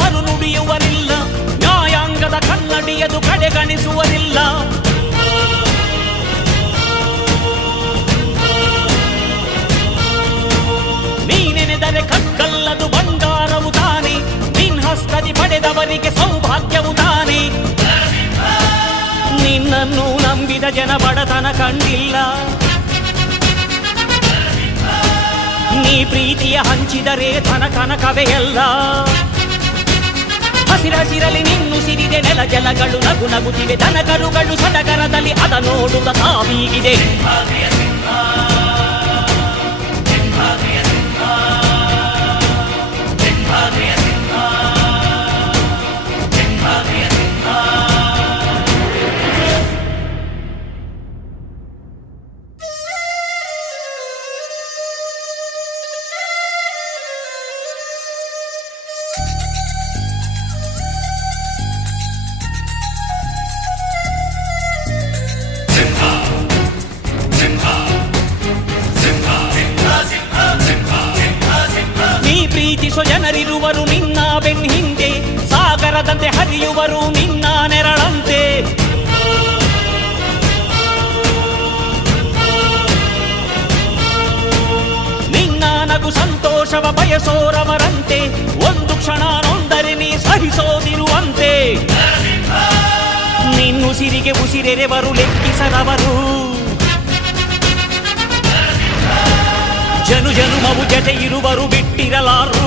ಮರು ನುಡಿಯುವರಿಲ್ಲ, ನ್ಯಾಯಾಂಗದ ಕನ್ನಡಿಯದು ಕಡೆಗಣಿಸುವರಿಲ್ಲ. ನೀನೆನೆದರೆ ಕಕ್ಕಲ್ಲದು ಬಂಗಾರವು ತಾನೆ, ನಿನ್ ಹಸ್ತದಿ ಪಡೆದವರಿಗೆ ಸೌಭಾಗ್ಯವು ತಾನೆ. ನಿನ್ನನ್ನು ನಂಬಿದ ಜನ ಬಡತನ ಕಂಡಿಲ್ಲ, ನೀ ಪ್ರೀತಿಯ ಹಂಚಿದರೆ ಧನ ಕನಕವೇ ಅಲ್ಲ. ಹಸಿರಸಿರಲಿ ನಿನ್ನು ಸಿರಿದೆ ನೆಲ ಜಲಗಳು ನಗು ನಗುತ್ತಿವೆ, ದನಕರುಗಳು ಸಡಗರದಲ್ಲಿ ಅದ ನೋಡುತ್ತ ತಾವೀಗಿದೆ. ಪ್ರೀತಿಸೋ ಜನರಿರುವರು ನಿನ್ನ ಬೆನ್ನ ಹಿಂದೆ, ಸಾಗರದಂತೆ ಹರಿಯುವರು ನಿನ್ನ ನೆರಳಂತೆ. ನಿನ್ನ ನಗು ಸಂತೋಷವ ಬಯಸೋರವರಂತೆ, ಒಂದು ಕ್ಷಣ ನೊಂದರೆ ನೀ ಸಹಿಸೋದಿರುವಂತೆ. ನಿನ್ನುಸಿರಿಗೆ ಉಸಿರೆರೆವರು ಲೆಕ್ಕಿಸರವರು, ಜನುಮವು ಜತೆ ಇರುವರು ಬಿಟ್ಟಿರಲಾರು.